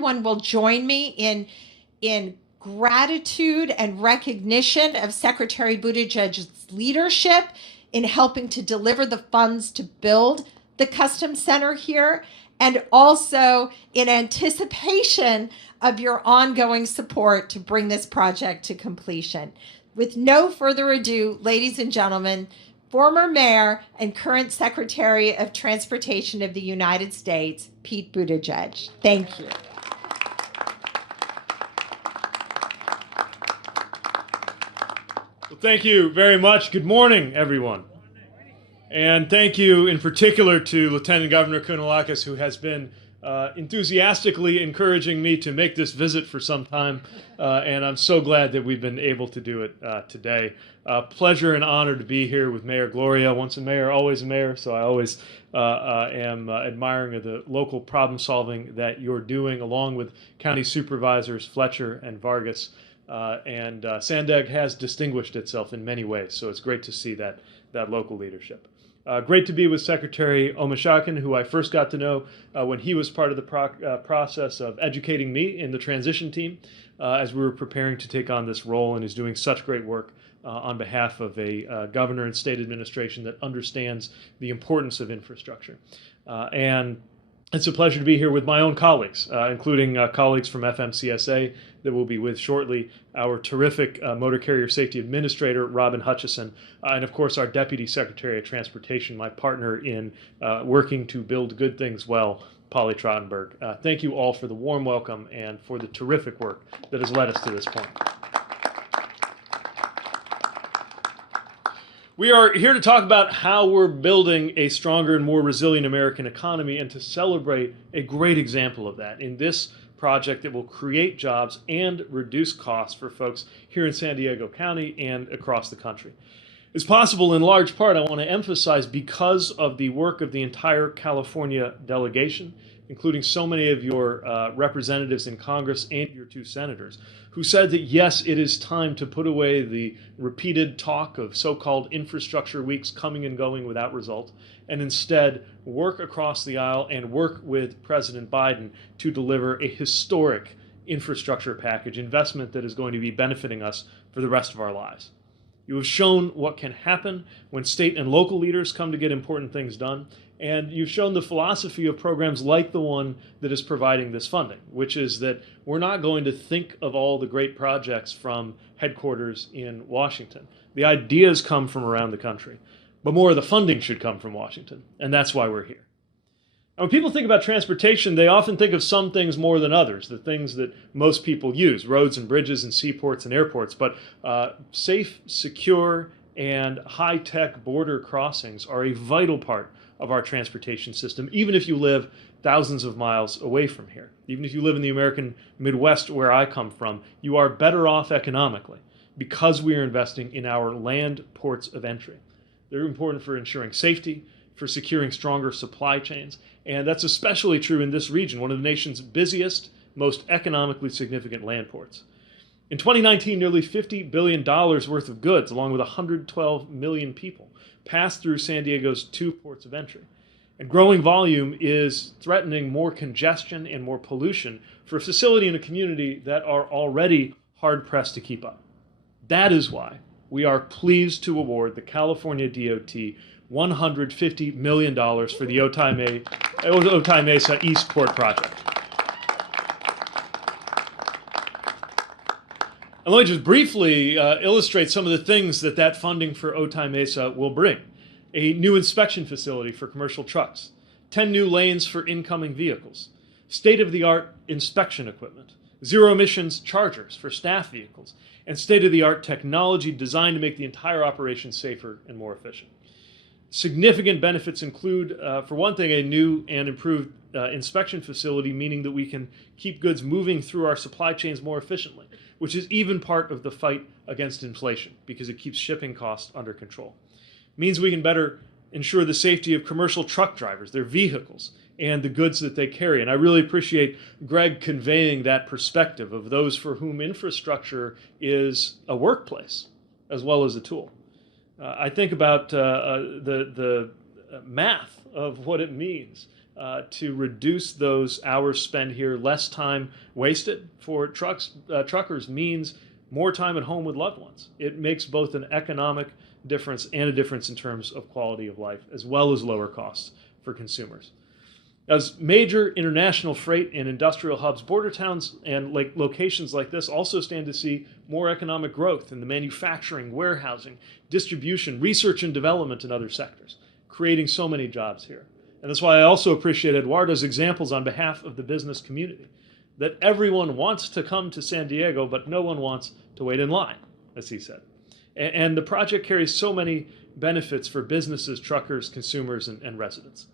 everyone will join me in gratitude and recognition of Secretary Buttigieg's leadership in helping to deliver the funds to build the Customs Center here, and also in anticipation of your ongoing support to bring this project to completion. With no further ado, ladies and gentlemen, former Mayor and current Secretary of Transportation of the United States, Pete Buttigieg. Thank you. Well, thank you very much. Good morning, everyone. And thank you in particular to Lieutenant Governor Kounalakis, who has been enthusiastically encouraging me to make this visit for some time, and I'm so glad that we've been able to do it today. Pleasure and honor to be here with Mayor Gloria, once a mayor, always a mayor, so I always am admiring of the local problem solving that you're doing, along with County Supervisors Fletcher and Vargas. And Sandag has distinguished itself in many ways, so it's great to see that local leadership. Great to be with Secretary Omishakin, who I first got to know when he was part of the process of educating me in the transition team as we were preparing to take on this role, and is doing such great work on behalf of a governor and state administration that understands the importance of infrastructure. And it's a pleasure to be here with my own colleagues, including colleagues from FMCSA that we'll be with shortly, our terrific Motor Carrier Safety Administrator, Robin Hutchison, and of course our Deputy Secretary of Transportation, my partner in working to build good things well, Polly Trottenberg. Thank you all for the warm welcome and for the terrific work that has led us to this point. We are here to talk about how we're building a stronger and more resilient American economy, and to celebrate a great example of that in this project that will create jobs and reduce costs for folks here in San Diego County and across the country. It's possible in large part, I want to emphasize, because of the work of the entire California delegation, including so many of your representatives in Congress and your two senators, who said that yes, it is time to put away the repeated talk of so-called infrastructure weeks coming and going without result, and instead work across the aisle and work with President Biden to deliver a historic infrastructure package, investment that is going to be benefiting us for the rest of our lives. You have shown what can happen when state and local leaders come to get important things done, and you've shown the philosophy of programs like the one that is providing this funding, which is that we're not going to think of all the great projects from headquarters in Washington. The ideas come from around the country, but more of the funding should come from Washington, and that's why we're here. And when people think about transportation, they often think of some things more than others, the things that most people use, roads and bridges and seaports and airports, but safe, secure, and high-tech border crossings are a vital part of our transportation system, even if you live thousands of miles away from here. Even if you live in the American Midwest, where I come from, you are better off economically because we are investing in our land ports of entry. They're important for ensuring safety, for securing stronger supply chains, and that's especially true in this region, one of the nation's busiest, most economically significant land ports. In 2019, nearly $50 billion worth of goods, along with 112 million people, passed through San Diego's two ports of entry. And growing volume is threatening more congestion and more pollution for a facility and a community that are already hard-pressed to keep up. That is why we are pleased to award the California DOT $150 million for the Otay Mesa East Port project. And let me just briefly illustrate some of the things that funding for Otay Mesa will bring. A new inspection facility for commercial trucks, 10 new lanes for incoming vehicles, state-of-the-art inspection equipment, zero-emissions chargers for staff vehicles, and state-of-the-art technology designed to make the entire operation safer and more efficient. Significant benefits include, for one thing, a new and improved inspection facility, meaning that we can keep goods moving through our supply chains more efficiently, which is even part of the fight against inflation because it keeps shipping costs under control. It means we can better ensure the safety of commercial truck drivers, their vehicles, and the goods that they carry. And I really appreciate Greg conveying that perspective of those for whom infrastructure is a workplace as well as a tool. I think about the math of what it means to reduce those hours spent here, less time wasted for truckers means more time at home with loved ones. It makes both an economic difference and a difference in terms of quality of life, as well as lower costs for consumers. As major international freight and industrial hubs, border towns and locations like this also stand to see more economic growth in the manufacturing, warehousing, distribution, research and development, and other sectors, creating so many jobs here. And that's why I also appreciate Eduardo's examples on behalf of the business community, that everyone wants to come to San Diego, but no one wants to wait in line, as he said. And the project carries so many benefits for businesses, truckers, consumers, and residents.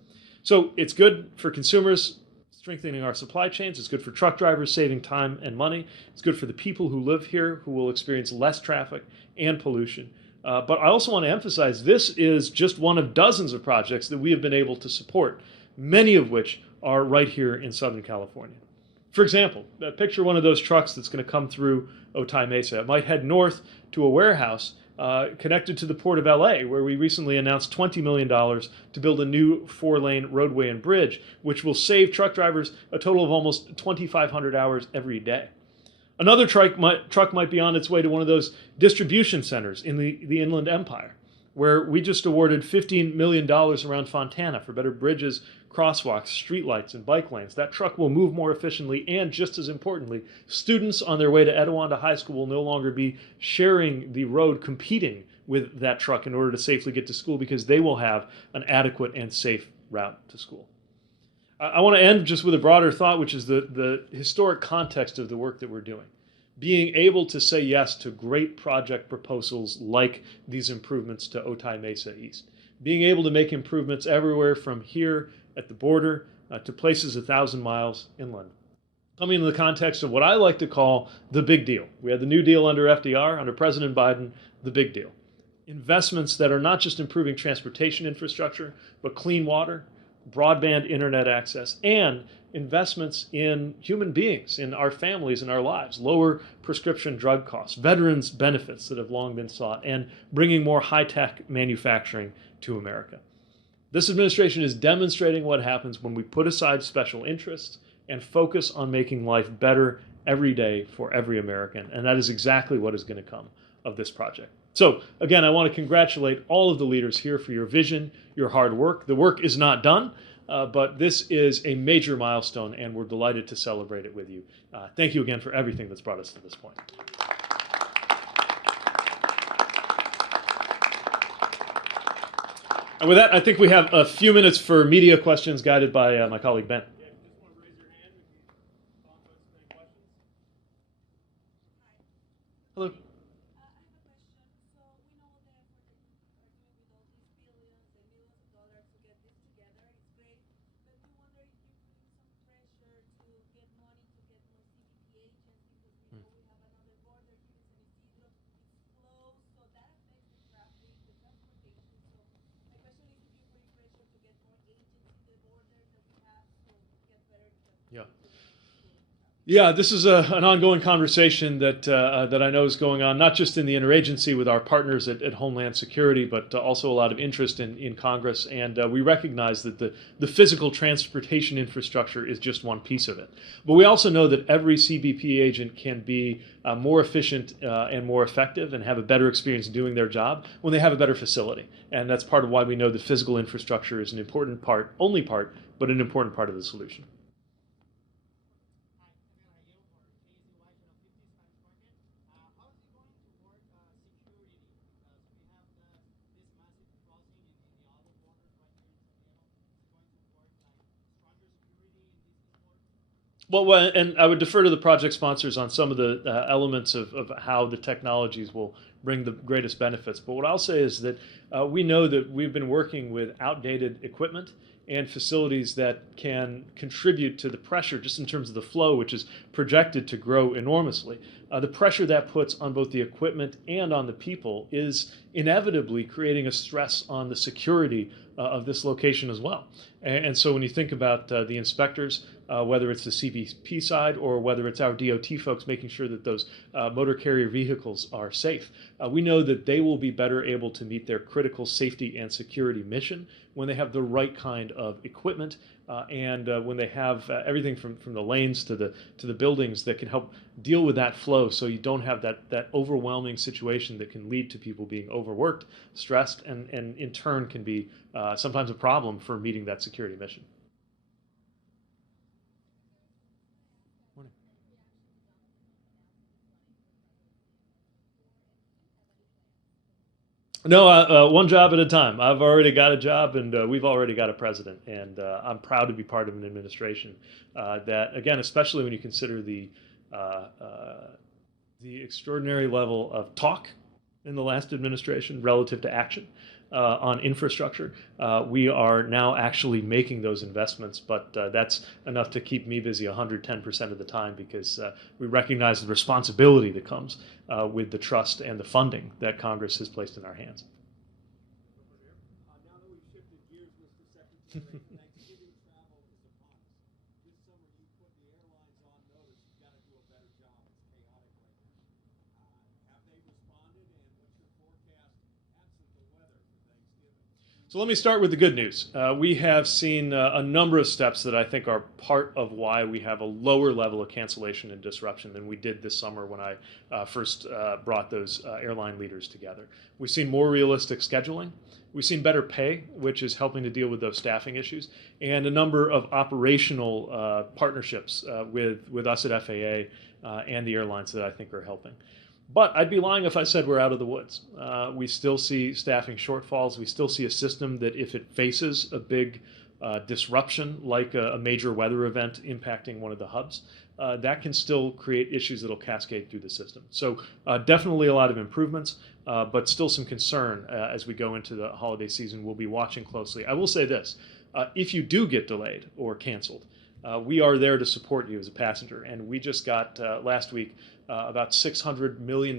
So it's good for consumers, strengthening our supply chains. It's good for truck drivers, saving time and money. It's good for the people who live here, who will experience less traffic and pollution. But I also want to emphasize this is just one of dozens of projects that we have been able to support, many of which are right here in Southern California. For example, picture one of those trucks that's going to come through Otay Mesa. It might head north to a warehouse connected to the Port of LA, where we recently announced $20 million to build a new 4-lane roadway and bridge, which will save truck drivers a total of almost 2,500 hours every day. Another truck might be on its way to one of those distribution centers in the Inland Empire, where we just awarded $15 million around Fontana for better bridges, crosswalks, streetlights, and bike lanes. That truck will move more efficiently, and just as importantly, students on their way to Etiwanda High School will no longer be sharing the road, competing with that truck in order to safely get to school, because they will have an adequate and safe route to school. I want to end just with a broader thought, which is the historic context of the work that we're doing. Being able to say yes to great project proposals like these improvements to Otay Mesa East. Being able to make improvements everywhere from here at the border to places 1,000 miles inland. Coming in the context of what I like to call the big deal. We had the New Deal under FDR, under President Biden, the big deal. Investments that are not just improving transportation infrastructure, but clean water, broadband internet access, and investments in human beings, in our families, in our lives, lower prescription drug costs, veterans' benefits that have long been sought, and bringing more high-tech manufacturing to America. This administration is demonstrating what happens when we put aside special interests and focus on making life better every day for every American, and that is exactly what is going to come of this project. So again, I want to congratulate all of the leaders here for your vision, your hard work. The work is not done, but this is a major milestone, and we're delighted to celebrate it with you. Thank you again for everything that's brought us to this point. And with that, I think we have a few minutes for media questions guided by my colleague Ben. Hello. Yeah. Yeah, this is an ongoing conversation that I know is going on, not just in the interagency with our partners at Homeland Security, but also a lot of interest in Congress. And we recognize that the physical transportation infrastructure is just one piece of it. But we also know that every CBP agent can be more efficient and more effective and have a better experience doing their job when they have a better facility. And that's part of why we know the physical infrastructure is an important part, only part, but an important part of the solution. Well, and I would defer to the project sponsors on some of the elements of how the technologies will bring the greatest benefits. But what I'll say is that we know that we've been working with outdated equipment and facilities that can contribute to the pressure just in terms of the flow, which is projected to grow enormously. The pressure that puts on both the equipment and on the people is inevitably creating a stress on the security of this location as well. And so when you think about the inspectors, whether it's the CBP side or whether it's our DOT folks making sure that those motor carrier vehicles are safe. We know that they will be better able to meet their critical safety and security mission when they have the right kind of equipment and when they have everything from the lanes to the buildings that can help deal with that flow, so you don't have that overwhelming situation that can lead to people being overworked, stressed, and in turn can be sometimes a problem for meeting that security mission. No, one job at a time. I've already got a job, and we've already got a president, and I'm proud to be part of an administration that, again, especially when you consider uh, uh, the extraordinary level of talk in the last administration relative to action on infrastructure. We are now actually making those investments, but that's enough to keep me busy 110% of the time because we recognize the responsibility that comes with the trust and the funding that Congress has placed in our hands. Now that we've shifted gears, Mr. Secretary, Thanksgiving travel is upon us. This summer, you put the airlines on notice. You've got to do a better job. It's chaotic right now. Have they responded, and what's your forecast absent the weather for Thanksgiving? So let me start with the good news. We have seen a number of steps that I think are part of why we have a lower level of cancellation and disruption than we did this summer when I first brought those airline leaders together. We've seen more realistic scheduling. We've seen better pay, which is helping to deal with those staffing issues, and a number of operational partnerships with us at FAA and the airlines that I think are helping. But I'd be lying if I said we're out of the woods. We still see staffing shortfalls. We still see a system that if it faces a big disruption, like a major weather event impacting one of the hubs, that can still create issues that'll cascade through the system. So definitely a lot of improvements, but still some concern as we go into the holiday season. We'll be watching closely. I will say this, if you do get delayed or canceled, we are there to support you as a passenger. And we just got, last week, about $600 million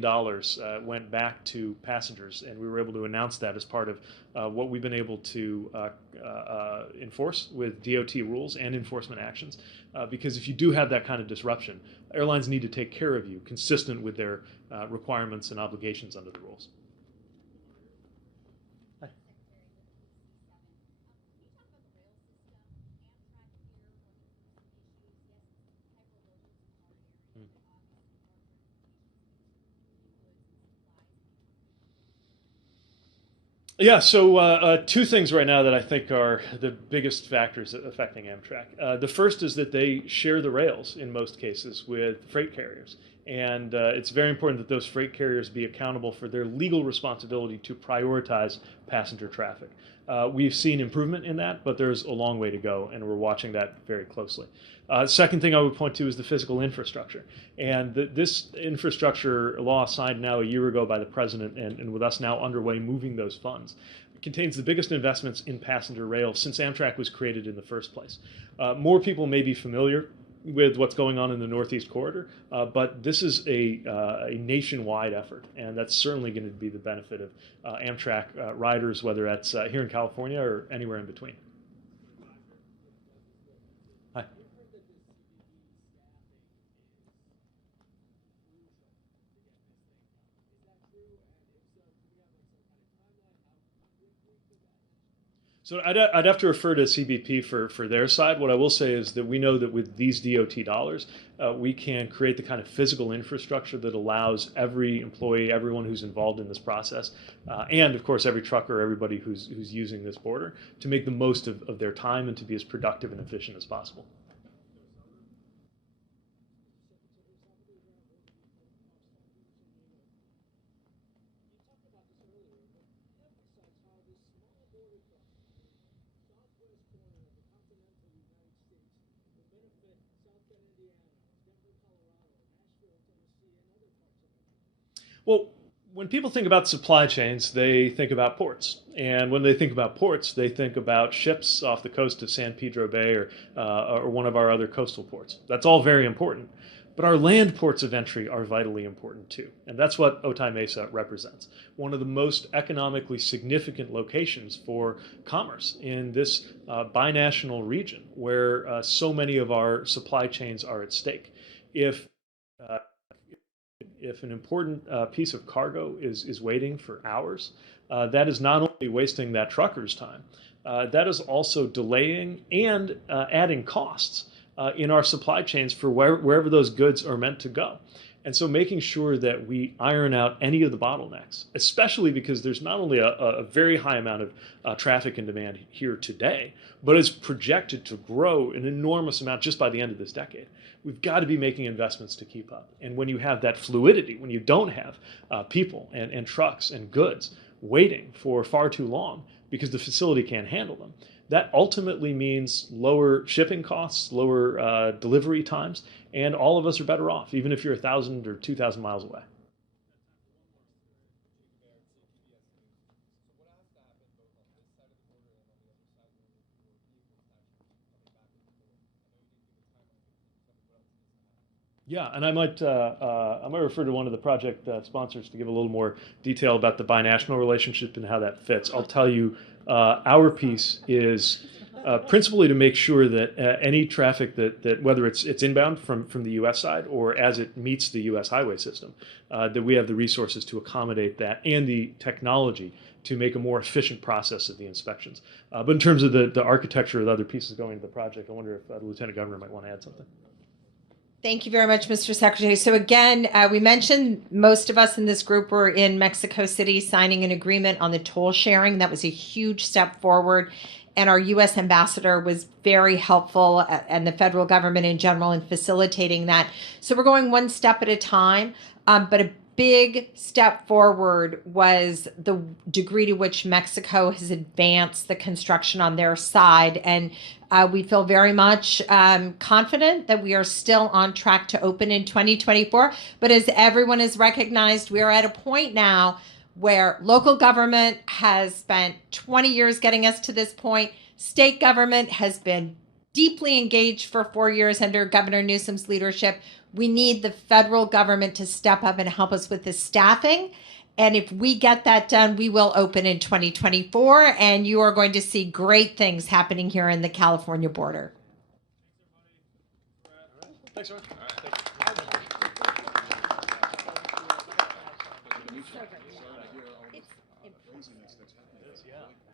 went back to passengers. And we were able to announce that as part of what we've been able to enforce with DOT rules and enforcement actions. Because if you do have that kind of disruption, airlines need to take care of you consistent with their requirements and obligations under the rules. Yeah, so two things right now that I think are the biggest factors affecting Amtrak. The first is that they share the rails in most cases with freight carriers. And it's very important that those freight carriers be accountable for their legal responsibility to prioritize passenger traffic. We've seen improvement in that, but there's a long way to go, and we're watching that very closely. Second thing I would point to is the physical infrastructure. And this infrastructure law signed now a year ago by the president and with us now underway moving those funds contains the biggest investments in passenger rail since Amtrak was created in the first place. More people may be familiar with what's going on in the Northeast Corridor, but this is a nationwide effort, and that's certainly going to be the benefit of Amtrak riders, whether that's here in California or anywhere in between. Hi. So I'd have to refer to CBP for their side. What I will say is that we know that with these DOT dollars, we can create the kind of physical infrastructure that allows every employee, everyone who's involved in this process, and of course every trucker, everybody who's using this border, to make the most of their time and to be as productive and efficient as possible. Well, when people think about supply chains, they think about ports. And when they think about ports, they think about ships off the coast of San Pedro Bay or one of our other coastal ports. That's all very important. But our land ports of entry are vitally important too. And that's what Otay Mesa represents. One of the most economically significant locations for commerce in this binational region where so many of our supply chains are at stake. Uh, if an important piece of cargo is waiting for hours, that is not only wasting that trucker's time, that is also delaying and adding costs in our supply chains for wherever those goods are meant to go. And so making sure that we iron out any of the bottlenecks, especially because there's not only a very high amount of traffic and demand here today, but it's projected to grow an enormous amount just by the end of this decade. We've got to be making investments to keep up. And when you have that fluidity, when you don't have people and trucks and goods waiting for far too long because the facility can't handle them, that ultimately means lower shipping costs, lower delivery times, and all of us are better off, even if you're 1,000 or 2,000 miles away. Yeah, and I might refer to one of the project sponsors to give a little more detail about the binational relationship and how that fits. I'll tell you, our piece is principally to make sure that any traffic that whether it's inbound from the U.S. side or as it meets the U.S. highway system, that we have the resources to accommodate that and the technology to make a more efficient process of the inspections. But in terms of the architecture of the other pieces going into the project, I wonder if the Lieutenant Governor might want to add something. Thank you very much, Mr. Secretary. So again, we mentioned most of us in this group were in Mexico City signing an agreement on the toll sharing. That was a huge step forward. And our U.S. ambassador was very helpful, and the federal government in general, in facilitating that. So we're going one step at a time. But a big step forward was the degree to which Mexico has advanced the construction on their side. And we feel very much confident that we are still on track to open in 2024. But as everyone has recognized, we are at a point now where local government has spent 20 years getting us to this point. State government has been deeply engaged for 4 years under Governor Newsom's leadership. We need the federal government to step up and help us with the staffing. And if we get that done, we will open in 2024, and you are going to see great things happening here in the California border. Thanks, Ron.